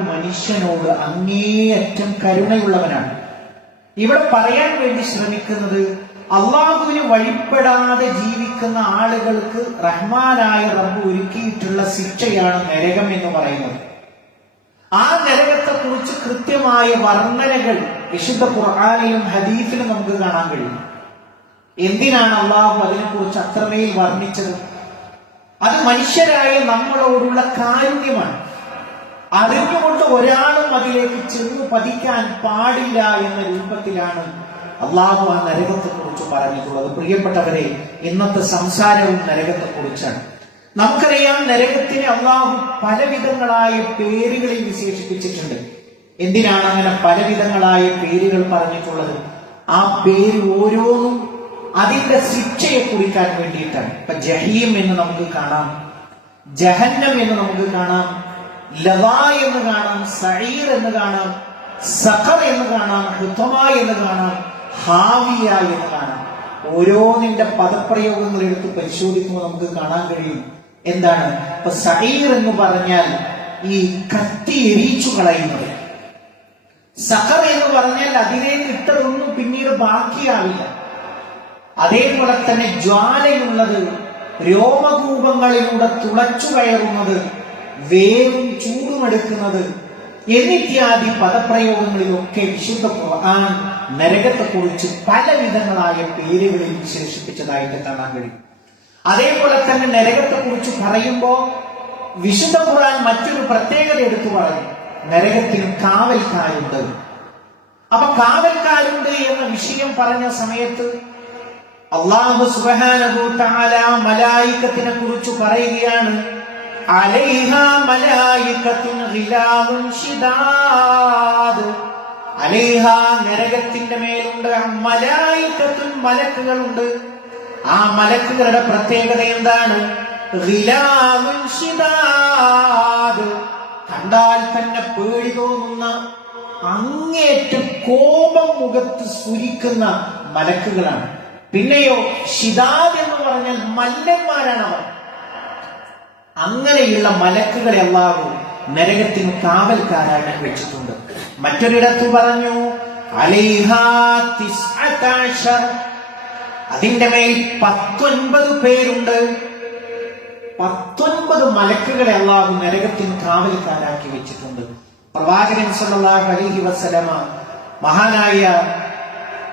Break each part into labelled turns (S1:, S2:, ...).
S1: മനുഷ്യനോട് അങ്ങേയറ്റം കരുണയുള്ളവനാണ്. ഇവിടെ പറയാൻ വേണ്ടി ശ്രമിക്കുന്നത് അള്ളാഹുവിന് വഴിപ്പെടാതെ ജീവിക്കുന്ന ആളുകൾക്ക് റഹ്മാനായ റബ്ബ് ഒരുക്കിയിട്ടുള്ള ശിക്ഷയാണ് നരകം എന്ന് പറയുന്നത്. ആ നരകത്തെ കുറിച്ച് കൃത്യമായ വർണനകൾ വിശുദ്ധ ഖുർആാനിലും ഹദീഫിലും നമുക്ക് കാണാൻ കഴിയും. എന്തിനാണ് അള്ളാഹു അതിനെക്കുറിച്ച് അത്രമേൽ വർണിച്ചത്? അത് മനുഷ്യരായ നമ്മളോടുള്ള കാരുണ്യമാണ്. അറിഞ്ഞുകൊണ്ട് ഒരാളും അതിലേക്ക് ചെന്ന് പതിക്കാൻ പാടില്ല എന്ന രൂപത്തിലാണ് അള്ളാഹു ആ നരകത്തെ കുറിച്ച് പറഞ്ഞിട്ടുള്ളത്. പ്രിയപ്പെട്ടവരെ ഇന്നത്തെ സംസാരവും നരകത്തെ കുറിച്ചാണ് നമുക്കറിയാം നരകത്തിന് അള്ളാഹു പലവിധങ്ങളായ പേരുകളിൽ വിശേഷിപ്പിച്ചിട്ടുണ്ട്. എന്തിനാണ് അങ്ങനെ പലവിധങ്ങളായ പേരുകൾ പറഞ്ഞിട്ടുള്ളത്? ആ പേര് ഓരോന്നും അതിന്റെ ശിക്ഷയെ കുറിക്കാൻ വേണ്ടിയിട്ടാണ്. ഇപ്പൊ ജഹീം എന്ന് നമുക്ക് കാണാം. ജഹന്നം എന്ന് നമുക്ക് കാണാം. ലവ എന്ന് കാണാം സഴീർ എന്ന് കാണാം സഖർ എന്ന് കാണാം ഹുത്തമ എന്ന് കാണാം ഹാവിയ എന്ന് കാണാം. ഓരോന്നിന്റെ പദപ്രയോഗങ്ങൾ എടുത്ത് പരിശോധിക്കുമ്പോൾ നമുക്ക് കാണാൻ കഴിയും. എന്താണ്? ഇപ്പൊ സഹീർ എന്ന് പറഞ്ഞാൽ ഈ കത്തി എരിച്ചു കളയുന്നത്. സഖർ എന്ന് പറഞ്ഞാൽ അതിനെ ഇട്ടതൊന്നും പിന്നീട് ബാക്കിയാവില്ല. അതേപോലെ തന്നെ ജ്വാലയുള്ളത് രോമകൂപങ്ങളിലൂടെ തുളച്ചു കയറുന്നത് വേവും ചൂടുമെടുക്കുന്നത് എന്നിത്യാദി പദപ്രയോഗങ്ങളിലൊക്കെ വിശുദ്ധ ഖുർആൻ നരകത്തെ കുറിച്ച് പല വിധങ്ങളായ പേരുകളിൽ വിശേഷിപ്പിച്ചതായിട്ട് കാണാൻ കഴിയും. അതേപോലെ തന്നെ നരകത്തെ കുറിച്ച് പറയുമ്പോ വിശുദ്ധ ഖുർആൻ മറ്റൊരു പ്രത്യേകത എടുത്തു പറഞ്ഞു നരകത്തിന് കാവൽക്കാരുണ്ട്. അപ്പൊ കാവൽക്കാരുണ്ട് എന്ന വിഷയം പറഞ്ഞ സമയത്ത് അള്ളാഹു തആല മലായിക്കത്തിനെ കുറിച്ച് പറയുകയാണ്. അലൈഹ മലായികത്തുൻ ഗിലാദുൻ ശിദാദ്. അലൈഹ നരകത്തിന്റെ മേലുണ്ട് മലായികത്തുൻ മലക്കുകളുണ്ട്. ആ മലക്കുകളുടെ പ്രത്യേകത എന്താണ്? കണ്ടാൽ തന്നെ പേടി തോന്നുന്ന അങ്ങേറ്റം കോപം മുഖത്ത് സുരിക്കുന്ന മലക്കുകളാണ്. പിന്നെയോ ഷിദാദ് എന്ന് പറഞ്ഞാൽ മല്ലന്മാരാണ് അവർ അങ്ങനെയുള്ള മലക്കുകളെ നരകത്തിന് കാവൽക്കാരാണ് വെച്ചിട്ടുണ്ട്. മറ്റൊരിടത്ത് പറഞ്ഞു. അതിന്റെ മേൽ പത്തൊൻപത് പേരുണ്ട്. പത്തൊൻപത് മലക്കുകളെ അള്ളാഹു നരകത്തിന് കാവൽക്കാരാക്കി വെച്ചിട്ടുണ്ട്. പ്രവാചകൻ സല്ലല്ലാഹു അലൈഹി വസല്ലമ മഹാനായ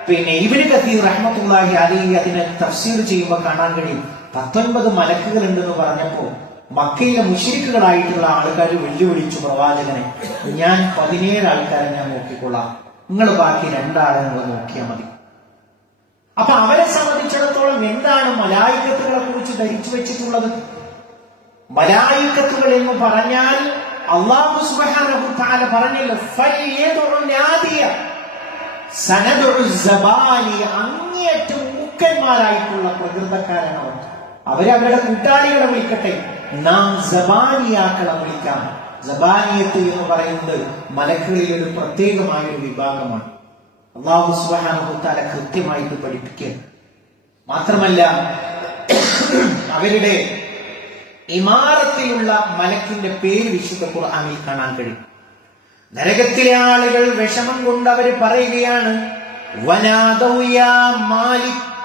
S1: പിന്നെ ഇവർ കത്തീർ റഹ്മത്തുള്ളാഹി അലി അതിനെ തഫ്സീർ ചെയ്യുമ്പോൾ കാണാൻ കഴിയും. പത്തൊൻപത് മലക്കുകൾ ഉണ്ടെന്ന് പറഞ്ഞപ്പോ മക്കയിലെ മുഷിരിക്കുകളായിട്ടുള്ള ആൾക്കാർ വെല്ലുവിളിച്ചു പ്രവാചകനെ ഞാൻ പതിനേഴ് ആൾക്കാരെ ഞാൻ നോക്കിക്കൊള്ളാം. നിങ്ങൾ ബാക്കി രണ്ടാളെ നിങ്ങൾ നോക്കിയാൽ മതി. അപ്പൊ അവരെ സംബന്ധിച്ചിടത്തോളം എന്താണ് മലായിക്കത്തുകളെ കുറിച്ച് ധരിച്ചു വെച്ചിട്ടുള്ളത്? മലായിക്കത്തുകൾ എന്ന് പറഞ്ഞാൽ അള്ളാഹു തആല പറഞ്ഞല്ലോ സബാനി അങ്ങേയറ്റം മൂക്കന്മാരായിട്ടുള്ള പ്രകൃതക്കാരാണ് അവർ അവരവരുടെ കൂട്ടാളികളെ വിളിക്കട്ടെ. നാം സബാനിയാക്കളെ വിളിക്കാം. ജബാനിയത്ത് എന്ന് പറയുന്നത് മലക്കുകളിൽ ഒരു പ്രത്യേകമായ ഒരു വിഭാഗമാണ്. അള്ളാഹു സുബ്ഹാനഹു തആല കൃത്യമായിട്ട് പഠിപ്പിക്കുക. മാത്രമല്ല അവരുടെ ഇമാറത്തിലുള്ള മലക്കിന്റെ പേര് വിശുദ്ധ ഖുർആാനിൽ കാണാൻ കഴിയും. നരകത്തിലെ ആളുകൾ വിഷമം കൊണ്ട് അവർ പറയുകയാണ് വനാദൗ യാ മാലിക്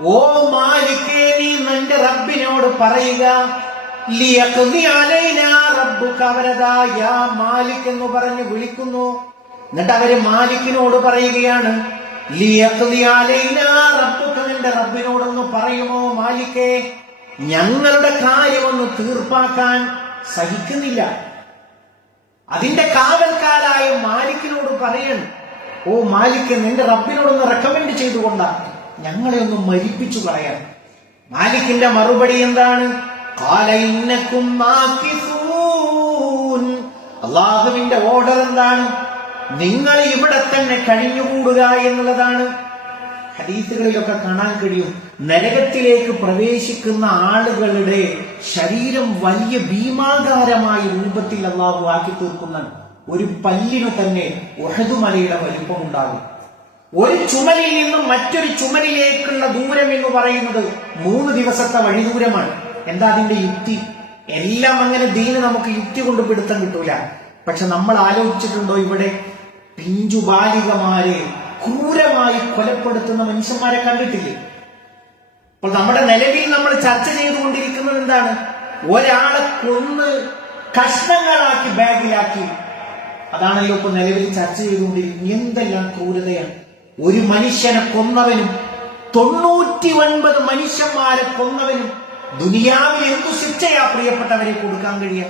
S1: ഓ മാലിക്കേ നീ നിന്റെ റബ്ബിനോട് പറയുക മാലിക് എന്ന് പറഞ്ഞ് വിളിക്കുന്നു. എന്നിട്ട് അവർ മാലിക്കിനോട് പറയുകയാണ് നിന്റെ റബ്ബിനോടൊന്ന് പറയുമോ മാലിക്കേ? ഞങ്ങളുടെ കാര്യമൊന്ന് തീർപ്പാക്കാൻ സഹിക്കുന്നില്ല. അതിന്റെ കാവൽക്കാരായ മാലിക്കിനോട് പറയണം ഓ മാലിക്ക് നിന്റെ റബ്ബിനോടൊന്ന് റെക്കമെൻഡ് ചെയ്തുകൊണ്ടാ ഞങ്ങളെ ഒന്ന് മരിപ്പിച്ചു പറയാം മാലിക്കിന്റെ മറുപടി എന്താണ്. അള്ളാഹുവിന്റെ ഓർഡർ എന്താണ്? നിങ്ങൾ ഇവിടെ തന്നെ കഴിഞ്ഞുകൂടുക എന്നുള്ളതാണ്. ഹദീസുകളിലൊക്കെ കാണാൻ കഴിയും. നരകത്തിലേക്ക് പ്രവേശിക്കുന്ന ആളുകളുടെ ശരീരം വലിയ ഭീമാകാരമായ രൂപത്തിൽ അള്ളാഹു ആക്കി തീർക്കുന്ന ഒരു പല്ലിനു തന്നെ ഉഹതുമലയുടെ വലിപ്പം ഉണ്ടാകും ഒരു ചുമലിൽ നിന്നും മറ്റൊരു ചുമലിലേക്കുള്ള ദൂരം എന്ന് പറയുന്നത് മൂന്ന് ദിവസത്തെ വഴി ദൂരമാണ് എന്താ അതിന്റെ യുക്തി? എല്ലാം അങ്ങനെ ദീന് നമുക്ക് യുക്തി കൊണ്ട് പിടുത്തം കിട്ടൂല. പക്ഷെ നമ്മൾ ആലോചിച്ചിട്ടുണ്ടോ ഇവിടെ? പിഞ്ചു ബാലികമാരെ ക്രൂരമായി കൊലപ്പെടുത്തുന്ന മനുഷ്യന്മാരെ കണ്ടിട്ടില്ലേ? അപ്പോൾ നമ്മുടെ നിലവിൽ നമ്മൾ ചർച്ച ചെയ്തുകൊണ്ടിരിക്കുന്നത് എന്താണ്? ഒരാളെ കൊന്ന് കഷ്ണങ്ങളാക്കി ബാഗിലാക്കി. അതാണല്ലോ ഇപ്പൊ നിലവിൽ ചർച്ച ചെയ്തുകൊണ്ടിരിക്കുന്നത്. എന്തെല്ലാം ക്രൂരതയാണ്? ഒരു മനുഷ്യനെ കൊന്നവനും തൊണ്ണൂറ്റി ഒൻപത് മനുഷ്യന്മാരെ കൊന്നവനും ദുനിയാവിൽ എന്തു ശിക്ഷയാ പ്രിയപ്പെട്ടവരെ കൊടുക്കാൻ കഴിയുക?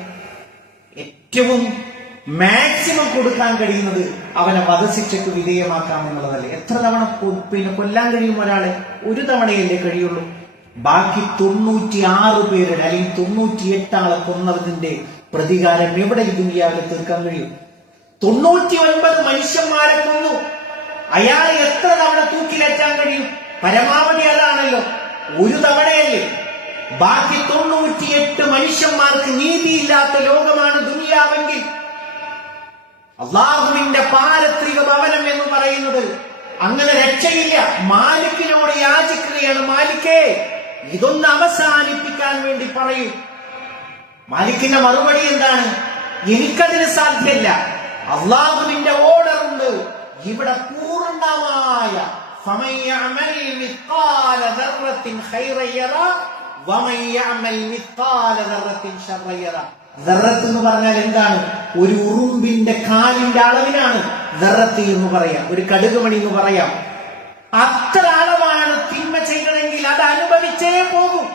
S1: ഏറ്റവും മാക്സിമം കൊടുക്കാൻ കഴിയുന്നത് അവനെ വധശിക്ഷയ്ക്ക് വിധേയമാക്കാം എന്നുള്ളതല്ലേ. എത്ര തവണ പിന്നെ കൊല്ലാൻ കഴിയും ഒരാളെ? ഒരു തവണയല്ലേ കഴിയുള്ളൂ. ബാക്കി തൊണ്ണൂറ്റി ആറ് പേരുടെ അല്ലെങ്കിൽ തൊണ്ണൂറ്റി എട്ടാളെ കൊന്നതിന്റെ പ്രതികാരം എവിടെ ഈ ദുനിയാവിൽ തീർക്കാൻ കഴിയും? തൊണ്ണൂറ്റി ഒൻപത് മനുഷ്യന്മാരെ കൊന്നു. അയാളെ എത്ര തവണ തൂക്കിലേറ്റാൻ കഴിയും? പരമാവധി അതാണല്ലോ. ഒരു തവണയല്ലേ. ബാക്കി തൊണ്ണൂറ്റിയെട്ട് മനുഷ്യന്മാർക്ക് നീതിയില്ലാത്ത ലോകമാണ് ദുനിയാവെങ്കിൽ. അള്ളാഹുവിന്റെ പാരത്രിക ഭവനം എന്ന് പറയുന്നത് അങ്ങനെ രക്ഷയില്ല. മാലിക്കിനോട് യാചിക്കുകയാണ് മാലിക്കേ. ഇതൊന്ന് അവസാനിപ്പിക്കാൻ വേണ്ടി പറയും. മാലിക്കിന്റെ മറുപടി എന്താണ്? എനിക്കതിന് സാധ്യല്ല. അള്ളാഹുവിന്റെ ഓർഡർ ഉണ്ട്. ഇവിടെ പൂർണമായ അതുകൊണ്ടമായ എന്ന് പറഞ്ഞാൽ എന്താണ്? ഒരു ഉറുമ്പിന്റെ കാലിന്റെ അളവിനാണ് ദറത്ത് എന്ന് പറയാം. ഒരു കടുകുമണി എന്ന് പറയാം. അത്ര അളവാണ് തിന്മ ചെയ്യണമെങ്കിൽ അത് അനുഭവിച്ചേ പോകും.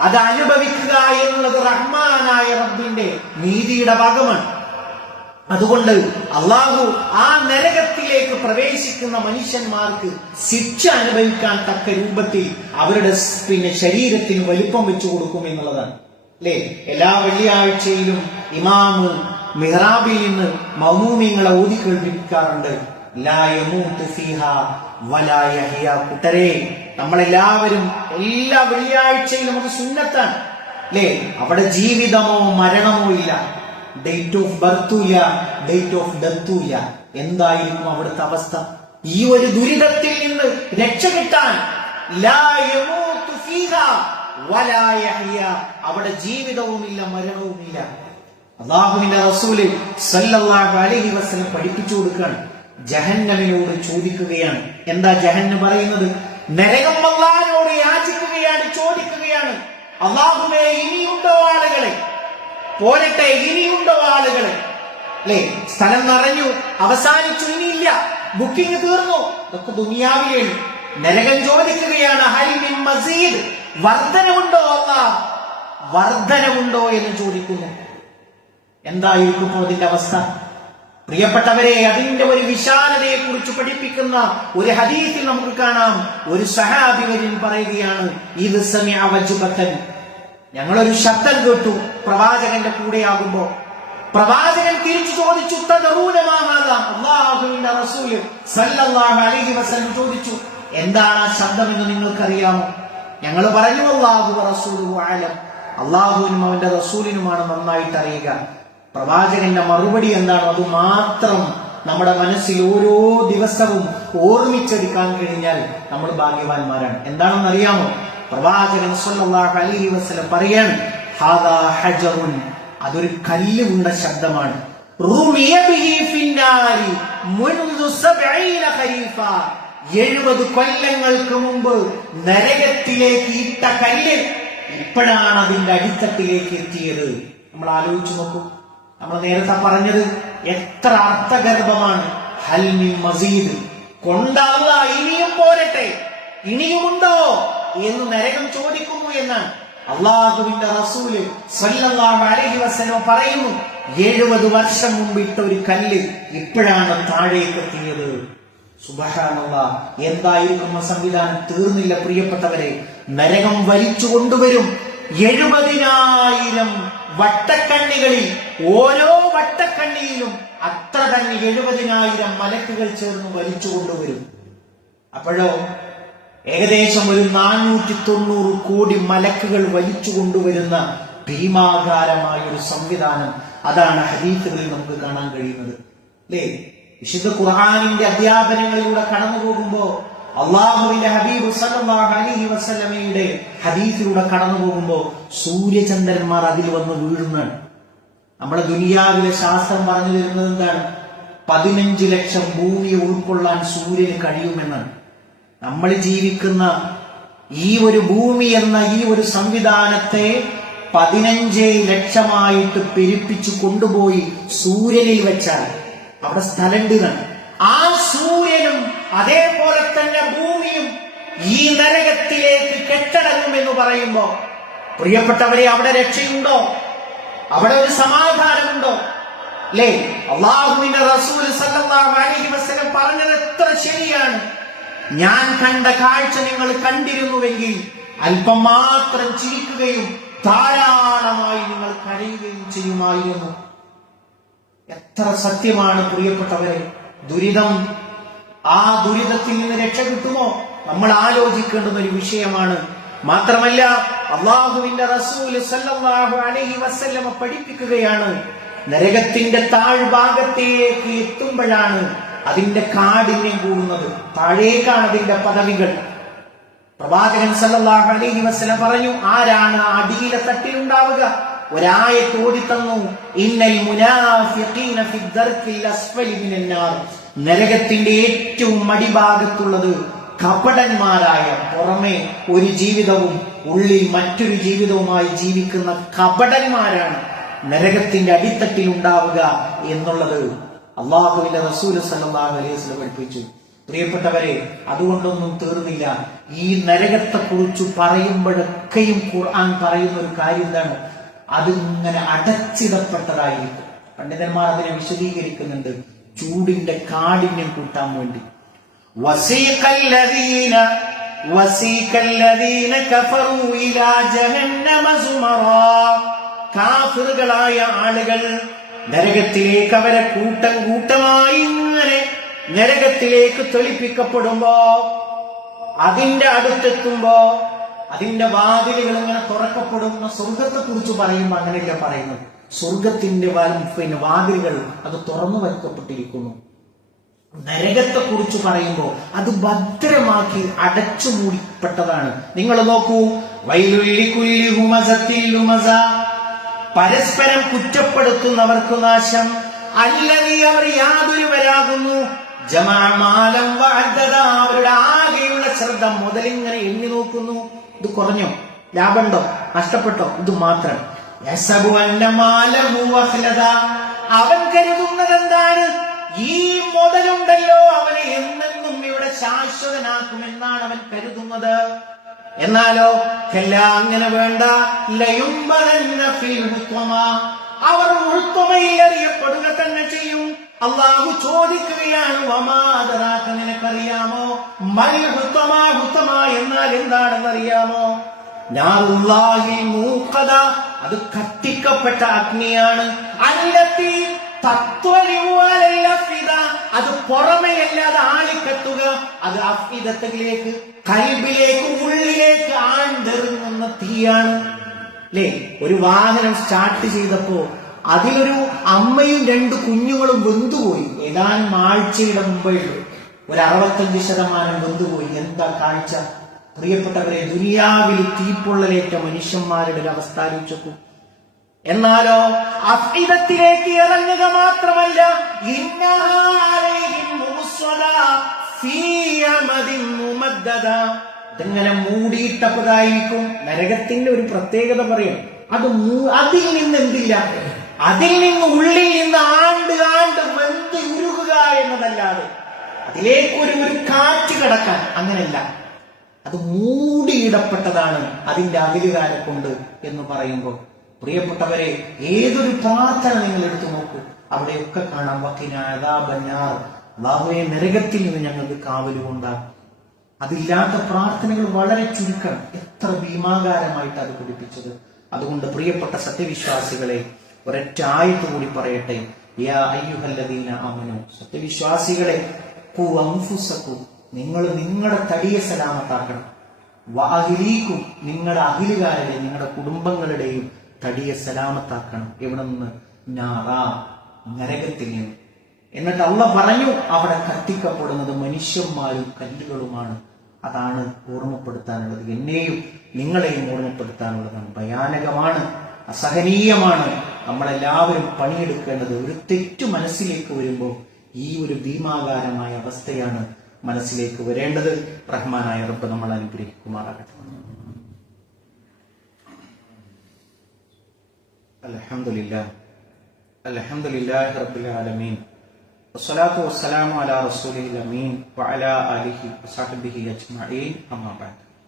S1: അത് അനുഭവിക്കുക എന്നുള്ളത് റഹ്മാനായ റബ്ബിന്റെ നീതിയുടെ ഭാഗമാണ് അതുകൊണ്ട് അള്ളാഹു ആ നരകത്തിലേക്ക് പ്രവേശിക്കുന്ന മനുഷ്യന്മാർക്ക് ശിക്ഷ അനുഭവിക്കാൻ തക്ക രൂപത്തിൽ അവരുടെ പിന്നെ ശരീരത്തിന് വലിപ്പം വെച്ചു കൊടുക്കും എന്നുള്ളതാണ്. അല്ലേ എല്ലാ വെള്ളിയാഴ്ചയിലും ഇമാമ് മിഹ്റാബിൽ നിന്ന് മൗമൂമിങ്ങളെ ഊതി കേൾപ്പിക്കാറുണ്ട്. കൂട്ടരെ നമ്മളെല്ലാവരും എല്ലാ വെള്ളിയാഴ്ചയിലും അത് സുന്നത്താണ്. അല്ലേ അവിടെ ജീവിതമോ മരണമോ ഇല്ല. ഡേറ്റ് ഓഫ് ബർത്തും ഡേറ്റ് ഓഫ് ഡെത്തും ഇല്ല എന്തായിരിക്കും അവിടുത്തെ അവസ്ഥ? ഈ ഒരു ദുരിതത്തിൽ നിന്ന് രക്ഷ കിട്ടാൻ. അവിടെ ജീവിതവുമില്ല മരണവുമില്ല. അള്ളാഹുവിന്റെ റസൂൽ സല്ലല്ലാഹു അലൈഹി വസല്ലം പഠിപ്പിച്ചു കൊടുക്കുകയാണ്. ജഹന്നമിനോട് ചോദിക്കുകയാണ്. എന്താ ജഹന്ന പറയുന്നത്? നരകം അള്ളാഹിനോട് യാചിക്കുകയാണ് ചോദിക്കുകയാണ്. അള്ളാഹുവേ ഇനിയുണ്ടോ ആളുകളെ? പോരട്ടെ ഇനിയുണ്ടോ ആളുകൾ? അല്ലേ? സ്ഥലം നിറഞ്ഞു അവസാനിച്ചു ഇനിയില്ല. ബുക്കിംഗ് തീർന്നു. ഇതൊക്കെ ദുനിയാവിലാണ് നരകൻ ചോദിക്കുകയാണ് ഹരിമിൻ മിൻ മസീദ് വർധനമുണ്ടോ അല്ല വർധനമുണ്ടോ എന്ന് ചോദിക്കുന്നു എന്തായിരിക്കും ഇപ്പോൾ അതിന്റെ അവസ്ഥ? പ്രിയപ്പെട്ടവരെ അതിന്റെ ഒരു വിശാലതയെ കുറിച്ച് പഠിപ്പിക്കുന്ന ഒരു ഹദീത്തിൽ നമുക്ക് കാണാം. ഒരു സഹാബി വര്യൻ പറയുകയാണ് ഇത് സമയ ഞങ്ങളൊരു ശബ്ദം കേട്ടു. പ്രവാചകന്റെ കൂടെയാകുമ്പോ പ്രവാചകൻ തിരിച്ചു ചോദിച്ചു സല്ലല്ലാഹു അലൈഹി വസല്ലം ചോദിച്ചു എന്താണ് ആ ശബ്ദമെന്ന് നിങ്ങൾക്കറിയാമോ? ഞങ്ങൾ പറഞ്ഞു അള്ളാഹു റസൂലു ആലം അള്ളാഹുവിനും അവന്റെ റസൂലിനുമാണ് നന്നായിട്ട് അറിയുക. പ്രവാചകന്റെ മറുപടി എന്താണ്? അത് മാത്രം നമ്മുടെ മനസ്സിൽ ഓരോ ദിവസവും ഓർമ്മിച്ചെടുക്കാൻ കഴിഞ്ഞാൽ നമ്മൾ ഭാഗ്യവാന്മാരാണ്. എന്താണെന്ന് അറിയാമോ? പ്രവാചകൻ സല്ലല്ലാഹു അലൈഹി വസല്ലം പറയാണ് ഹജറുൻ. അതൊരു കല്ല് ഉണ്ട ശബ്ദമാണ് എഴുപത് കൊല്ലങ്ങൾക്ക് മുമ്പ് നരകത്തിലേക്ക് ഇട്ട കല്ല് ഇപ്പോഴാണ് അതിന്റെ അടിത്തട്ടിലേക്ക് എത്തിയത്. നമ്മൾ ആലോചിച്ചു നോക്കൂ. നമ്മൾ നേരത്തെ പറഞ്ഞത് എത്ര അർത്ഥഗർഭമാണ്. ഹൽമി മസീദ്. കൊണ്ടാവുക ഇനിയും പോരട്ടെ. ഇനിയുമുണ്ടോ എന്ന് നരകം ചോദിക്കുന്നു എന്നാണ്. അള്ളാഹുവിന്റെ റസൂൽ സല്ലല്ലാഹു അലൈഹി വസല്ലം പറയുന്നു എഴുപത് വർഷം മുമ്പ് ഇട്ട ഒരു കല്ല് ഇപ്പോഴാണ് താഴേക്ക് എത്തിയത്. എന്തായിരിക്കും ആ സംവിധാനം? തീർന്നില്ല പ്രിയപ്പെട്ടവരെ. നരകം വലിച്ചു കൊണ്ടുവരും. എഴുപതിനായിരം വട്ടക്കണ്ണികളിൽ ഓരോ വട്ടക്കണ്ണിയിലും അത്ര തന്നെ എഴുപതിനായിരം മലക്കുകൾ ചേർന്ന് വലിച്ചു കൊണ്ടുവരും. അപ്പോഴോ ഏകദേശം ഒരു നാനൂറ്റി തൊണ്ണൂറ് കോടി മലക്കുകൾ വലിച്ചു കൊണ്ടുവരുന്ന ഭീമാകാരമായ ഒരു സംവിധാനം അതാണ് ഹരീത്തുകളിൽ നമുക്ക് കാണാൻ കഴിയുന്നത്. അല്ലേ വിശുദ്ധ ഖുർഹാനിന്റെ അധ്യാപനങ്ങളിലൂടെ കടന്നു പോകുമ്പോ അള്ളാഹുവിന്റെ ഹബീബ് അലൈഹി വസല്ലമയുടെ ഹദീസിലൂടെ കടന്നു പോകുമ്പോ സൂര്യചന്ദ്രന്മാർ അതിൽ വന്ന് വീഴുന്നതാണ്. നമ്മുടെ ദുനിയാവിലെ ശാസ്ത്രം പറഞ്ഞു തരുന്നത് എന്താണ്? പതിനഞ്ച് ലക്ഷം ഭൂമിയെ ഉൾക്കൊള്ളാൻ സൂര്യന് കഴിയുമെന്നാണ്. നമ്മൾ ജീവിക്കുന്ന ഈ ഒരു ഭൂമി എന്ന ഈ ഒരു സംവിധാനത്തെ പതിനഞ്ച് ലക്ഷമായിട്ട് പെരുപ്പിച്ചു കൊണ്ടുപോയി സൂര്യനിൽ വെച്ചാൽ അവിടെ സ്ഥലമുണ്ട് എന്നാണ്. ആ സൂര്യനും അതേപോലെ തന്നെ ഭൂമിയും ഈ നരകത്തിലേക്ക് കെട്ടടങ്ങും എന്ന് പറയുമ്പോ പ്രിയപ്പെട്ടവരെ അവിടെ രക്ഷയുണ്ടോ? അവിടെ ഒരു സമാധാനമുണ്ടോ? അല്ലേ? അള്ളാഹുവിന്റെ റസൂൽ സല്ലല്ലാഹു അലൈഹി വസല്ലം പറഞ്ഞത് എത്ര ശരിയാണ്. ഞാൻ കണ്ട കാഴ്ച നിങ്ങൾ കണ്ടിരുന്നുവെങ്കിൽ അല്പം മാത്രം ചിരിക്കുകയും ധാരാളമായി നിങ്ങൾ കരയുകയും ചെയ്യുമായിരുന്നു. എത്ര സത്യമാണ് പ്രിയപ്പെട്ടവരെ ദുരിതം ആ ദുരിതത്തിൽ നിന്ന് രക്ഷ കിട്ടുമോ? നമ്മൾ ആലോചിക്കേണ്ടുന്ന ഒരു വിഷയമാണ്. മാത്രമല്ല അള്ളാഹുവിന്റെ റസൂൽ സല്ലല്ലാഹു അലൈഹി വസല്ലമ പഠിപ്പിക്കുകയാണ് നരകത്തിന്റെ താഴ്ഭാഗത്തേക്ക് എത്തുമ്പോഴാണ് അതിന്റെ കാഠിന്യം കൂടുന്നത്. താഴേക്കാണ് അതിന്റെ പദവികൾ. പ്രവാചകൻ സല്ലല്ലാഹു അലൈഹി വസല്ലം പറഞ്ഞു ആരാണ് അടിയിലെ തട്ടിലുണ്ടാവുക ഒരായത്ത് തന്നു ഇന്നൽ അസ്ഫലി നരകത്തിന്റെ ഏറ്റവും അടിഭാഗത്തുള്ളത് കപടന്മാരായ പുറമെ ഒരു ജീവിതവും ഉള്ളിൽ മറ്റൊരു ജീവിതവുമായി ജീവിക്കുന്ന കപടന്മാരാണ് നരകത്തിന്റെ അടിത്തട്ടിൽ ഉണ്ടാവുക എന്നുള്ളത്. അള്ളാഹുവിന്റെ റസൂൽ സല്ലാഹു അലൈഹി പഠിപ്പിച്ചു. പ്രിയപ്പെട്ടവരെ അതുകൊണ്ടൊന്നും തീർന്നില്ല. ഈ നരകത്തെക്കുറിച്ച് പറയുമ്പോഴൊക്കെയും ഖുർആൻ പറയുന്ന ഒരു കാര്യം എന്താണ്? അതിങ്ങനെ അടച്ചിടപ്പെട്ടതായിരിക്കും. പണ്ഡിതന്മാർ അതിനെ വിശദീകരിക്കുന്നുണ്ട്. ചൂടിന്റെ കാഠിന്യം കൂട്ടാൻ വേണ്ടി. കാഫിറുകളായ ആളുകൾ നരകത്തിലേക്ക് അവരെ കൂട്ടം കൂട്ടമായി ഇങ്ങനെ നരകത്തിലേക്ക് തെളിപ്പിക്കപ്പെടുമ്പോ അതിന്റെ അടുത്തെത്തുമ്പോ അതിന്റെ വാതിലുകൾ ഇങ്ങനെ തുറക്കപ്പെടുന്ന സ്വർഗത്തെ കുറിച്ച് പറയുമ്പോൾ അങ്ങനെയല്ല പറയുന്നത്? സ്വർഗത്തിന്റെ പിന്നെ വാതിലുകൾ അത് തുറന്നു വയ്ക്കപ്പെട്ടിരിക്കുന്നു. നരകത്തെ കുറിച്ച് പറയുമ്പോൾ അത് ഭദ്രമാക്കി അടച്ചു മൂടിപ്പെട്ടതാണ് നിങ്ങൾ നോക്കൂ വൈലുള്ളി കുല്ലി ഹുമസത്തിൽ ലുമസ പരസ്പരം കുറ്റപ്പെടുത്തുന്നവർക്ക് നാശം. അല്ലതി അവർ യാതൊരുവരാകുന്നു ജമാമാലം വാഴ്ത്തത അവരുടെ ആകെയുള്ള ശ്രദ്ധ മുതലിങ്ങനെ എണ്ണി നോക്കുന്നു. ഇത് കുറഞ്ഞോ? ലാഭമുണ്ടോ? നഷ്ടപ്പെട്ടോ? ഇത് മാത്രം. അവൻ കരുതുന്നത് എന്താണ് ഈ മുതലുണ്ടല്ലോ അവനെ എന്നെന്നും ഇവിടെ ശാശ്വതനാക്കുമെന്നാണ് അവൻ കരുതുന്നത്. എന്നാലോ എല്ലാം അങ്ങനെ വേണ്ട. അവർ അറിയപ്പെടുക തന്നെ ചെയ്യും. അള്ളാഹു ചോദിക്കുകയാണ് വമാതറാക്ക നിനക്കറിയാമോ? എന്നാൽ എന്താണെന്ന് അറിയാമോ? നാറുല്ലാഹി മൂക്കത അത് കത്തിക്കപ്പെട്ട അഗ്നിയാണ്. അല്ലത്തി തത്വലിവാലല്ല അഫ്ഇദ. അത് ആളിക്കത്തുക അത് അഫിദത്തിലേക്ക് കൽബിലേക്ക് ഉള്ളിലേക്ക് ആണ്ടെറുങ്ങുന്ന തീയാണ്. അല്ലേ ഒരു വാഹനം സ്റ്റാർട്ട് ചെയ്തപ്പോ അതിലൊരു അമ്മയും രണ്ട് കുഞ്ഞുങ്ങളും വെന്തുപോയി. ഏതാനും ആഴ്ചയുടെ മുമ്പേ ഒരു അറുപത്തഞ്ച് ശതമാനം വെന്തുപോയി. എന്താ കാഴ്ച? പ്രിയപ്പെട്ടവരെ ദുരിയാവിൽ തീപ്പൊള്ളലേറ്റ മനുഷ്യന്മാരുടെ ഒരു അവസ്ഥ ആലോചിച്ചു എന്നാലോ അഫിതത്തിലേക്ക് ഇറങ്ങുക മാത്രമല്ല ഇങ്ങനെ മൂടിയിട്ടപ്പോഴായിരിക്കും? നരകത്തിന്റെ ഒരു പ്രത്യേകത പറയും. അത് അതിൽ നിന്ന് എന്തില്ല അതിൽ നിന്ന് ഉള്ളിൽ നിന്ന് ആണ്ട് ആണ്ട് വെന്ത് ഉരുകുക എന്നതല്ലാതെ അതിലേക്ക് ഒരു ഒരു കാറ്റ് കടക്കാൻ അങ്ങനെയല്ല അത് മൂടിയിടപ്പെട്ടതാണ് അതിന്റെ അതിലുകാരെ കൊണ്ട് എന്ന് പറയുമ്പോൾ. പ്രിയപ്പെട്ടവരെ ഏതൊരു പ്രാർത്ഥന നിങ്ങൾ എടുത്തു നോക്കൂ അവിടെയൊക്കെ കാണാം. വക്കിനാതാബന്നാർ അള്ളാഹുവെ നരകത്തിൽ നിന്ന് ഞങ്ങൾക്ക് കാവലുകൊണ്ട അതില്ലാത്ത പ്രാർത്ഥനകൾ വളരെ ചുരുക്കം എത്ര ഭീമാകാരമായിട്ട് അത് പഠിപ്പിച്ചത്. അതുകൊണ്ട് പ്രിയപ്പെട്ട സത്യവിശ്വാസികളെ ഒരൊറ്റ ആയത്ത് കൂടി പറയട്ടെ. യാ അയ്യുഹല്ലദീന അമനു സത്യവിശ്വാസികളെ നിങ്ങൾ നിങ്ങളുടെ തടിയെ സലാമത്താക്കണം. വാഹിലീക്കും നിങ്ങളുടെ അഖിലുകാരുടെയും നിങ്ങളുടെ കുടുംബങ്ങളുടെയും തടിയെ സലാമത്താക്കണം. എവിടെ നിന്ന്? നാറാ നരകത്തിൽ നിന്ന് എന്നിട്ട് അള്ള പറഞ്ഞു അവിടെ കത്തിക്കപ്പെടുന്നത് മനുഷ്യന്മാരും കല്ലുകളുമാണ്. അതാണ് ഓർമ്മപ്പെടുത്താനുള്ളത്. എന്നെയും നിങ്ങളെയും ഓർമ്മപ്പെടുത്താനുള്ളതാണ്. ഭയാനകമാണ് അസഹനീയമാണ്. നമ്മളെല്ലാവരും പണിയെടുക്കേണ്ടത് ഒരു തെറ്റു മനസ്സിലേക്ക് വരുമ്പോൾ ഈ ഒരു ഭീമാകാരമായ അവസ്ഥയാണ് മനസ്സിലേക്ക് വരേണ്ടത്. റഹ്മാനായ റബ്ബ് നമ്മൾ അനുഗ്രഹിക്കുമാറാകട്ടെ.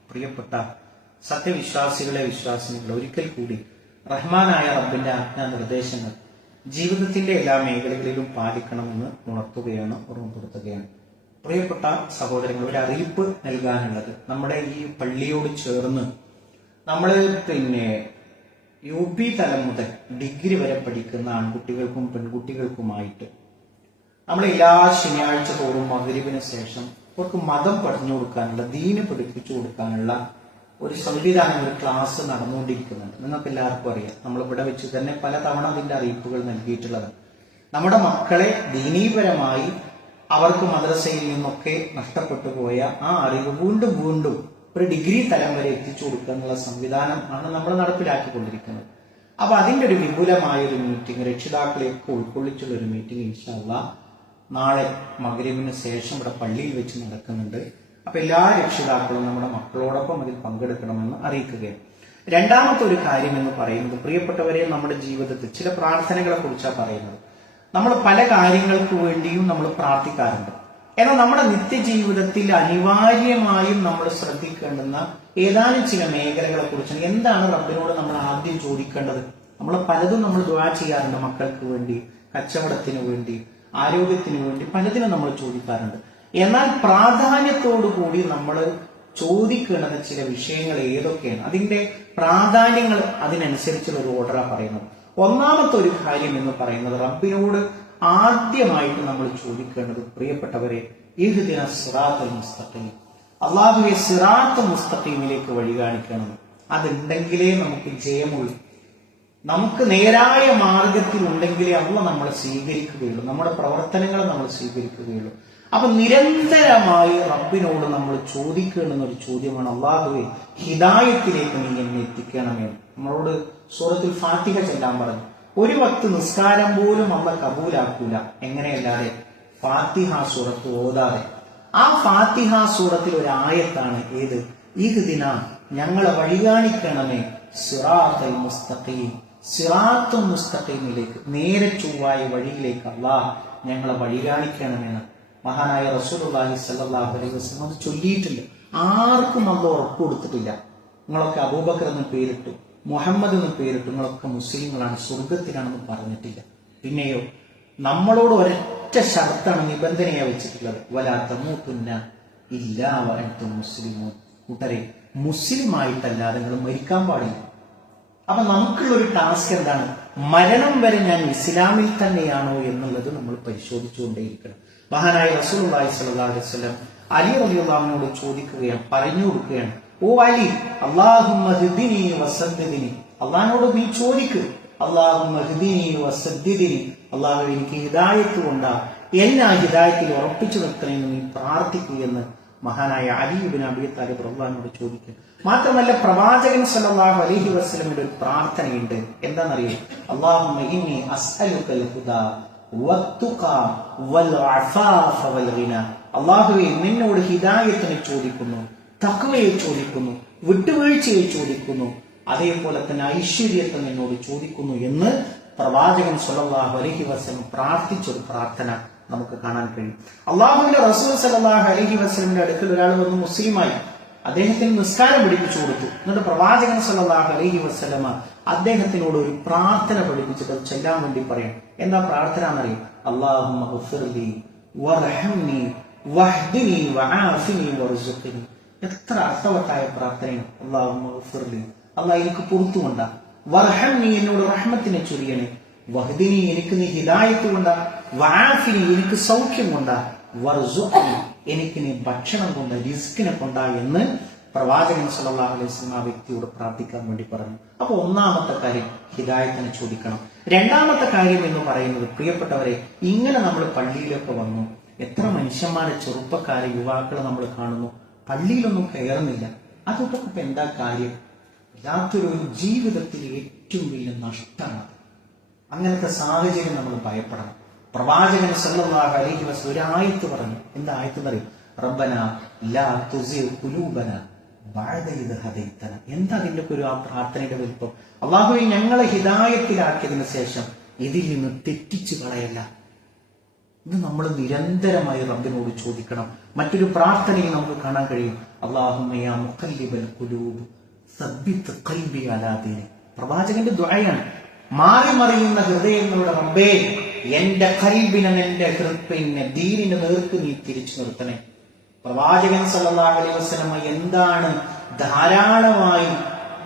S1: പ്രിയപ്പെട്ട സത്യവിശ്വാസികളെ വിശ്വാസിനികൾ ഒരിക്കൽ കൂടി റഹ്മാനായ റബ്ബിന്റെ ആജ്ഞാ നിർദ്ദേശങ്ങൾ ജീവിതത്തിന്റെ എല്ലാ മേഖലകളിലും പാലിക്കണമെന്ന് ഉണർത്തുകയാണ് ഓർമ്മപ്പെടുത്തുകയാണ്. പ്രിയപ്പെട്ട സഹോദരങ്ങൾ ഒരു അറിയിപ്പ് നൽകാനുള്ളത്. നമ്മുടെ ഈ പള്ളിയോട് ചേർന്ന് നമ്മൾ പിന്നെ യു പി തലം മുതൽ ഡിഗ്രി വരെ പഠിക്കുന്ന ആൺകുട്ടികൾക്കും പെൺകുട്ടികൾക്കുമായിട്ട്. നമ്മൾ എല്ലാ ശനിയാഴ്ച തോറും മകരിവിന് ശേഷം അവർക്ക് മതം പഠിച്ചു കൊടുക്കാനുള്ള ദീന് പഠിപ്പിച്ചു കൊടുക്കാനുള്ള ഒരു സംവിധാനം ഒരു ക്ലാസ് നടന്നുകൊണ്ടിരിക്കുന്നുണ്ട്. നിങ്ങൾക്ക് എല്ലാവർക്കും അറിയാം. നമ്മൾ ഇവിടെ വെച്ച് തന്നെ പല തവണ അതിന്റെ അറിയിപ്പുകൾ നൽകിയിട്ടുള്ളത്. നമ്മുടെ മക്കളെ ദീനീപരമായി അവർക്ക് മദ്രസയിൽ നിന്നൊക്കെ നഷ്ടപ്പെട്ടു പോയ ആ അറിവ് വീണ്ടും വീണ്ടും ഒരു ഡിഗ്രി തലം വരെ എത്തിച്ചു കൊടുക്കുക എന്നുള്ള സംവിധാനം ആണ് നമ്മൾ നടപ്പിലാക്കിക്കൊണ്ടിരിക്കുന്നത്. അപ്പൊ അതിന്റെ ഒരു വിപുലമായ ഒരു മീറ്റിംഗ് രക്ഷിതാക്കളെയൊക്കെ ഉൾക്കൊള്ളിച്ചുള്ള ഒരു മീറ്റിംഗ് ഇൻഷാല്ല നാളെ മകരീവിന് ശേഷം ഇവിടെ പള്ളിയിൽ വെച്ച് നടക്കുന്നുണ്ട്. അപ്പൊ എല്ലാ രക്ഷിതാക്കളും നമ്മുടെ മക്കളോടൊപ്പം അതിൽ പങ്കെടുക്കണമെന്ന് അറിയിക്കുകയാണ്. രണ്ടാമത്തെ ഒരു കാര്യം എന്ന് പറയുന്നത് പ്രിയപ്പെട്ടവരെ നമ്മുടെ ജീവിതത്തിൽ ചില പ്രാർത്ഥനകളെ കുറിച്ചാണ് പറയുന്നത്. നമ്മൾ പല കാര്യങ്ങൾക്ക് വേണ്ടിയും നമ്മൾ പ്രാർത്ഥിക്കാറുണ്ട്. എന്നാൽ നമ്മുടെ നിത്യജീവിതത്തിൽ അനിവാര്യമായും നമ്മൾ ശ്രദ്ധിക്കേണ്ടുന്ന ഏതാനും ചില മേഖലകളെ കുറിച്ചാണ് എന്താണ് റബ്ബിനോട് നമ്മൾ ആദ്യം ചോദിക്കേണ്ടത്? നമ്മൾ പലതും നമ്മൾ ദ്വാ ചെയ്യാറുണ്ട് മക്കൾക്ക് വേണ്ടി കച്ചവടത്തിന് വേണ്ടി ആരോഗ്യത്തിന് വേണ്ടി പലതിനും നമ്മൾ ചോദിക്കാറുണ്ട്. എന്നാൽ പ്രാധാന്യത്തോടു കൂടി നമ്മൾ ചോദിക്കേണ്ടുന്ന ചില വിഷയങ്ങൾ ഏതൊക്കെയാണ്? അതിന്റെ പ്രാധാന്യങ്ങൾ അതിനനുസരിച്ചുള്ള ഒരു ഓർഡറാണ് പറയുന്നത്. ഒന്നാമത്തെ ഒരു കാര്യം എന്ന് പറയുന്നത് റബ്ബിനോട് ആദ്യമായിട്ട് നമ്മൾ ചോദിക്കേണ്ടത് പ്രിയപ്പെട്ടവരെ ഏഹുദിന സിറാത്തൽ മുസ്തഖീം. അള്ളാഹുവെ സിറാത്ത് മുസ്തഖീമിലേക്ക് വഴി കാണിക്കണം. അതുണ്ടെങ്കിലേ നമുക്ക് ജയമുള്ളൂ. നമുക്ക് നേരായ മാർഗത്തിൽ ഉണ്ടെങ്കിലേ അള്ള നമ്മളെ സ്വീകരിക്കുകയുള്ളൂ. നമ്മുടെ പ്രവർത്തനങ്ങൾ നമ്മൾ സ്വീകരിക്കുകയുള്ളൂ. അപ്പൊ നിരന്തരമായി റബ്ബിനോട് നമ്മൾ ചോദിക്കണമെന്ന ഒരു ചോദ്യമാണ് അള്ളാഹുവെ ഹിദായത്തിലേക്ക് നീ എന്നെ എത്തിക്കണമേ നമ്മളോട് സൂറത്തിൽ ഫാത്തിഹ ചെല്ലാൻ പറഞ്ഞു. ഒരു വക്ത് നിസ്കാരം പോലും അള്ള കബൂലാക്കൂല. എങ്ങനെയല്ലാതെ? ഫാത്തിഹ സൂറത്ത് ഓതാതെ. ആ ഫാത്തിഹ സൂറത്തിൽ ഒരു ആയത്താണ് ഏത്? ഇത് ദിന ഞങ്ങളെ വഴികാണിക്കണമേ സിറാത്തൽ മുസ്തഖീം. സിറാത്തു മുസ്തഖീമിലേക്ക് നേരെ ചൊവ്വായ വഴിയിലേക്ക് അള്ളാഹ് ഞങ്ങളെ വഴികാണിക്കണമെന്ന് മഹാനായ റസൂലുള്ളാഹി സ്വല്ലല്ലാഹു അലൈഹി വസല്ലം അത് ചൊല്ലിയിട്ടില്ല ആർക്കും അല്ല ഉറപ്പ് കൊടുത്തിട്ടില്ല. നിങ്ങളൊക്കെ അബൂബക്കർ എന്ന് പേരിട്ടു. മുഹമ്മദ് എന്ന് പേരിട്ട് നിങ്ങളൊക്കെ മുസ്ലിങ്ങളാണ് സ്വർഗത്തിലാണെന്ന് പറഞ്ഞിട്ടില്ല. പിന്നെയോ നമ്മളോട് ഒരൊറ്റ ഷർത്താണ് നിബന്ധനയാ വെച്ചിട്ടുള്ളത്. വലാത്ത മൂക്കുന്ന ഇല്ല വരത്തും മുസ്ലിമോ കൂട്ടരെ മുസ്ലിം ആയിട്ടല്ലാതെ നിങ്ങൾ മരിക്കാൻ പാടില്ല. അപ്പൊ നമുക്കുള്ള ഒരു ടാസ്ക് എന്താണ്? മരണം വരെ ഞാൻ ഇസ്ലാമിൽ തന്നെയാണോ എന്നുള്ളത് നമ്മൾ പരിശോധിച്ചുകൊണ്ടേയിരിക്കണം. മഹാനായ റസൂൽ അലൈഹി അലി റളിയല്ലാഹുവിനോട് ചോദിക്കുകയാണ് പറഞ്ഞു കൊടുക്കുകയാണ്. ഓ അലി അല്ലാഹുമ്മ ഹ്ദിനി വസദ്ദിനി. അള്ളാഹിനോട് നീ ചോദിക്ക്. അള്ളാഹു എനിക്ക് ഹിദായത്ത് കൊണ്ടാ. എന്നെ ആ ഹിദായത്തിൽ ഉറപ്പിച്ചു നിർത്തണമെന്ന് നീ എന്ന് മഹാനായ അലിബിൻ അബി താലിബ് റഹ്ലാനോട് ചോദിക്കുക മാത്രമല്ല പ്രവാചകൻ സല്ലല്ലാഹു അലഹി വസ്ലമിന്റെ ഒരു പ്രാർത്ഥനയുണ്ട്. എന്താണെന്നറിയോ? അള്ളാഹു അല്ലാഹുവേ നിന്നോട് ഹിദായത്തിനെ ചോദിക്കുന്നു. തഖ്വയെ ചോദിക്കുന്നു വിട്ടുവീഴ്ചയെ ചോദിക്കുന്നു അതേപോലെ തന്നെ ഐശ്വര്യത്തെ നിന്നോട് ചോദിക്കുന്നു എന്ന് പ്രവാചകൻ സല്ലല്ലാഹു അലൈഹി വസല്ലം പ്രാർത്ഥിച്ചൊരു പ്രാർത്ഥന നമുക്ക് കാണാൻ കഴിയും. അള്ളാഹുവിന്റെ റസൂൽ സല്ലല്ലാഹു അലഹി വസ്ലമിന്റെ അടുക്കൽ ഒരാൾ വന്ന് മുസ്ലിമായി അദ്ദേഹത്തിന് നിസ്കാരം പഠിപ്പിച്ചു കൊടുത്തു. എന്നിട്ട് പ്രവാചകൻ സല്ലല്ലാഹു അലഹി വസ്ലമ അദ്ദേഹത്തിനോട് ഒരു പ്രാർത്ഥന പഠിപ്പിച്ചിട്ട് ചെല്ലാൻ വേണ്ടി പറയാം. എന്താ പ്രാർത്ഥന എന്നറിയും? അള്ളാഹുമ്മ എത്ര അർത്ഥവത്തായ പ്രാർത്ഥനയാണ്. അള്ളാഹുമ്മ ഗഫിർലി അള്ളാഹ് എനിക്ക് പുറത്തു കൊണ്ട വർഹം നീ എന്നോട് റഹ്മത്തിനെ ചൊരിയണേ. വഹദിനി എനിക്ക് നീ ഹിദായത്ത് കൊണ്ട. വാഫിനി എനിക്ക് സൗഖ്യം കൊണ്ട. വർസുഖ്നി എനിക്ക് നീ ഭക്ഷണം കൊണ്ട റിസ്കിനെ കൊണ്ട എന്ന് പ്രവാചകൻ സല്ലാ അലൈഹി ആ വ്യക്തിയോട് പ്രാർത്ഥിക്കാൻ വേണ്ടി പറഞ്ഞു. അപ്പൊ ഒന്നാമത്തെ കാര്യം ഹിദായത്തിനെ ചോദിക്കണം. രണ്ടാമത്തെ കാര്യം എന്ന് പറയുന്നത് പ്രിയപ്പെട്ടവരെ ഇങ്ങനെ നമ്മൾ പള്ളിയിലൊക്കെ വന്നു. എത്ര മനുഷ്യന്മാരെ ചെറുപ്പക്കാരെ യുവാക്കളെ നമ്മൾ കാണുന്നു. പള്ളിയിലൊന്നും കയറുന്നില്ല. അതൊക്കെ ഇപ്പൊ എന്താ കാര്യം? വല്ലാത്തൊരു ജീവിതത്തിൽ ഏറ്റവും വലിയ നഷ്ടമാണ് അങ്ങനത്തെ സാഹചര്യം നമ്മൾ ഭയപ്പെടണം. പ്രവാചകൻ സല്ലല്ലാഹു അലൈഹി വസല്ലം ഒരു ആയത്ത് പറഞ്ഞു. എന്താ ആയത്ത് പറയും റബ്ബന ലാ തുസിർ ഖുലൂബന ബഅദ എന്താ അതിന്റെ ഒരു ആ പ്രാർത്ഥനയുടെ വലിപ്പം? അള്ളാഹുവെ ഞങ്ങളെ ഹിദായത്തിലാക്കിയതിനു ശേഷം ഇതിൽ നിന്ന് തെറ്റിച്ചു കളയല്ല. ഇത് നമ്മൾ നിരന്തരമായി റബ്ബിനോട് ചോദിക്കണം. മറ്റൊരു പ്രാർത്ഥനയിൽ നമുക്ക് കാണാൻ കഴിയും. അള്ളാഹുമ്മയ മുഖല്ലിബൽ പ്രവാചകന്റെ ദുആയാണ്. മാറി മറിയുന്ന ഹൃദയങ്ങളുടെ റബ്ബേ എന്റെ കൽബിനെ എന്റെ ഹൃപ്പിനെ ദീനിന്റെ നേർക്ക് നീ തിരിച്ചു നിർത്തണേ. പ്രവാചകൻ സല്ലല്ലാഹു അലൈഹി എന്താണ് ധാരാളമായി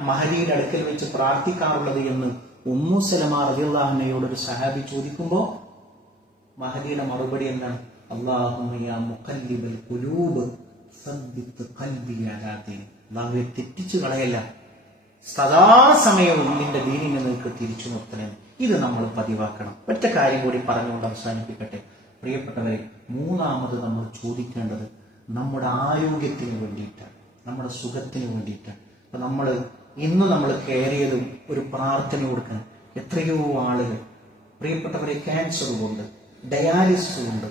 S1: മഹരിയുടെ അടുക്കൽ വെച്ച് പ്രാർത്ഥിക്കാറുള്ളത് എന്ന് ഉമ്മു സലമ റളിയല്ലാഹുഅൻഹയോട് ഒരു സഹാബി ചോദിക്കുമ്പോ മഹദിയുടെ മറുപടി എന്താണ്? അല്ലാഹുമ്മ യാ മുഖല്ലിബൽ ഖുലൂബ് സബ്ബിത്ത് ഖൽബി അലാ ദീനി അല്ലാഹുവെ തെറ്റിച്ചു കളയല്ല. സദാസമയവും നിന്റെ ദീനിനെ നിനക്ക് തിരിച്ചു നിർത്തണേ. ഇത് നമ്മൾ പതിവാക്കണം. ഒറ്റ കാര്യം കൂടി പറഞ്ഞുകൊണ്ട് അവസാനിപ്പിക്കട്ടെ. പ്രിയപ്പെട്ടവരെ മൂന്നാമത് നമ്മൾ ചോദിക്കേണ്ടത് നമ്മുടെ ആരോഗ്യത്തിന് വേണ്ടിയിട്ടാണ്. നമ്മുടെ സുഖത്തിന് വേണ്ടിയിട്ടാണ്. അപ്പൊ നമ്മൾ ഇന്ന് നമ്മൾ കയറിയതും ഒരു പ്രാർത്ഥന കൊടുക്കണം. എത്രയോ ആളുകൾ. പ്രിയപ്പെട്ടവരെ ക്യാൻസർ കൊണ്ട് ഡയാലിസിസ് ഉണ്ട്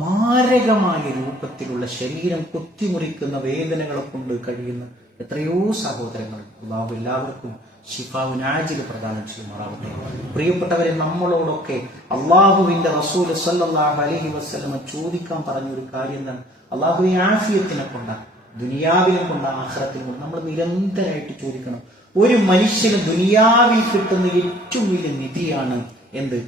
S1: മാരകമായ രൂപത്തിലുള്ള ശരീരം കുത്തിമുറിക്കുന്ന വേദനകളെ കൊണ്ട് കഴിയുന്ന എത്രയോ സഹോദരങ്ങൾ അള്ളാഹു എല്ലാവർക്കും ഷിഫാവുനാജിൽ പ്രദാനം ചെയ്യുമാറാവട്ടെ പ്രിയപ്പെട്ടവരെ നമ്മളോടൊക്കെ അള്ളാഹുവിന്റെ റസൂൽ സല്ലല്ലാഹു അലൈഹി വസല്ലമ ചോദിക്കാൻ പറഞ്ഞൊരു കാര്യം എന്താണ്? അള്ളാഹു ആഫിയത്തിനെ കൊണ്ടാണ് ദുനിയാവിനെ കൊണ്ട് ആഹ്റത്തിനെ കൊണ്ട് നമ്മൾ നിരന്തരമായിട്ട് ചോദിക്കണം. ഒരു മനുഷ്യന് ദുനിയാവിൽ കിട്ടുന്ന ഏറ്റവും വലിയ നിധിയാണ് എന്ത്?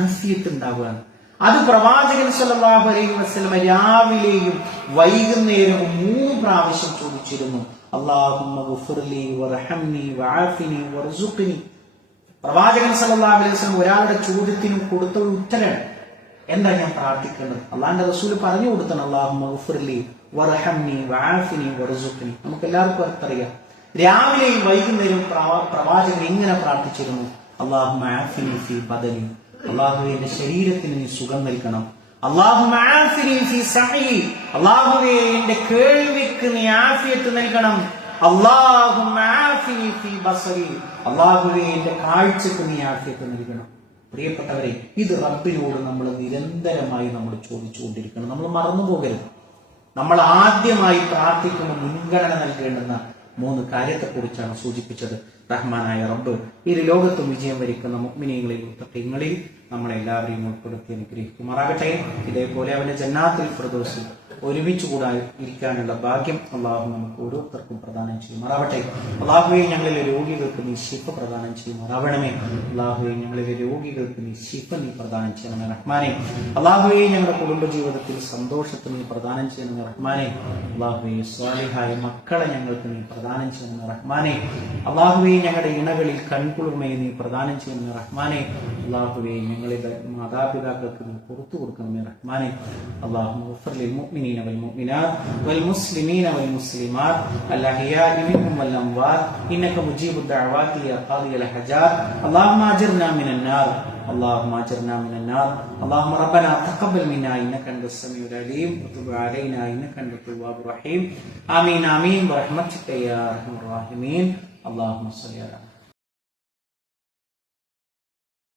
S1: ആഫിയത്ത് ഉണ്ടാവുകയാണ് അത് പ്രവാചകൻ സല്ലല്ലാഹു അലൈഹി വസ്ലമ രാവിലെയും വൈകുന്നേരവും മൂന്ന് പ്രാവശ്യം ചോദിച്ചിരുന്നു. അള്ളാഹു പ്രവാചകൻ സല്ലല്ലാഹു അലൈഹി വസ്ലം ഒരാളുടെ ചോദ്യത്തിന് കൊടുത്ത ഒരു എന്താ ഞാൻ പ്രാർത്ഥിക്കേണ്ടത്? അള്ളാഹിന്റെ റസൂൽ പറഞ്ഞു കൊടുത്തണം അള്ളാഹു ഗുഫിർലി വറഹംനി വആഫിനി വർസുഖ്നി. നമുക്ക് എല്ലാവർക്കും അറിയാം. രാവിലെയും വൈകുന്നേരവും പ്രവാചകൻ എങ്ങനെ പ്രാർത്ഥിച്ചിരുന്നു? അള്ളാഹു ഫീ ബദനി അള്ളാഹുവെ എന്റെ ശരീരത്തിന് നീ സുഖം നൽകണം. അള്ളാഹു എന്റെ കേൾവിക്ക് നീ ആഫിയത്ത് നൽകണം. അള്ളാഹുവേ എന്റെ കാഴ്ചക്ക് നീ ആഫിയത്ത് നൽകണം. പ്രിയപ്പെട്ടവരെ ഇത് റബ്ബിനോട് നമ്മൾ നിരന്തരമായി നമ്മൾ ചോദിച്ചുകൊണ്ടിരിക്കണം. നമ്മൾ മറന്നു പോകരുത്. നമ്മൾ ആദ്യമായി പ്രാർത്ഥിക്കുമ്പോൾ മുൻഗണന നൽകേണ്ടുന്ന മൂന്ന് കാര്യത്തെക്കുറിച്ചാണ് സൂചിപ്പിച്ചത്. റഹ്മാനായ റബ്ബ് ഈ ലോകത്തും വിജയം വരിക്കുന്ന മുഗ്മിനികളിൽ മുത്തഖീങ്ങളിൽ നമ്മളെല്ലാവരെയും ഉൾപ്പെടുത്തി അനുഗ്രഹിക്കുമാറാകട്ടെ. ഇതേപോലെ അവന്റെ ജന്നാത്തിൽ പ്രദോസിൽ ഒരുമിച്ച് കൂടാ ഇരിക്കാനുള്ള ഭാഗ്യം അള്ളാഹു നമുക്ക് ഓരോരുത്തർക്കും പ്രദാനം ചെയ്യുമാറാവട്ടെ. അള്ളാഹുവെ ഞങ്ങളിലെ രോഗികൾക്ക് നീ ശിപ്പ് പ്രദാനം ചെയ്യുമാറാവണമേ. അള്ളാഹുവെ ഞങ്ങളിലെ രോഗികൾക്ക് നീ ശിപ്പ് നീ പ്രദാനം ചെയ്യണമേ റഹ്മാനെ. അള്ളാഹുവെ ഞങ്ങളുടെ കുടുംബജീവിതത്തിൽ സന്തോഷത്തിന് നീ പ്രദാനം ചെയ്യണമേ റഹ്മാനെ. അള്ളാഹുവെ സ്വാലിഹായ മക്കളെ ഞങ്ങൾക്ക് നീ പ്രദാനം ചെയ്യണമേ റഹ്മാനെ. അള്ളാഹുവെ ഞങ്ങളുടെ ഇണകളിൽ കൺകുളിർമയെ നീ പ്രദാനം ചെയ്യണമേ റഹ്മാനെ. അള്ളാഹുവെ ഞങ്ങളുടെ മാതാപിതാക്കൾക്ക് നീ പുറത്തു കൊടുക്കണമേ റഹ്മാനെ അള്ളാഹു غفر للمؤمنين والمؤمنات والمسلمين والمسلمات الأحياء منهم والأموات إنك مجيب الدعوات يا قاضي الحاجات اللهم أجرنا من النار اللهم أجرنا من النار اللهم ربنا تقبل منا إنك أنت السميع العليم وتب علينا إنك أنت التواب الرحيم آمين آمين برحمتك يا أرحم الراحمين اللهم صل على محمد